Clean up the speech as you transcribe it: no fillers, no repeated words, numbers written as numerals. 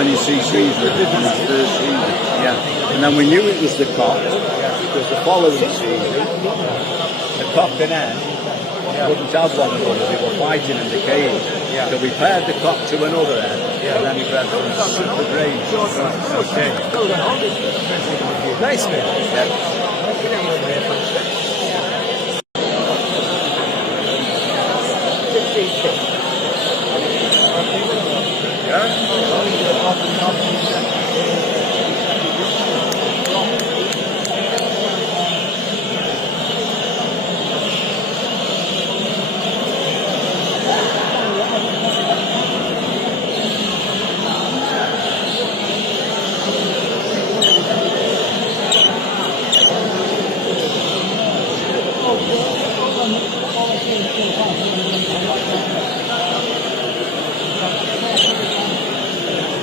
when you see Caesar on his first season. Yeah. And then we knew it was the cock because the following season, the cock and hen wouldn't have one another. They were fighting in the cage. Yeah. So we paired the cock to another hen, and then he bred some super range. Okay. Nice, man. Yeah.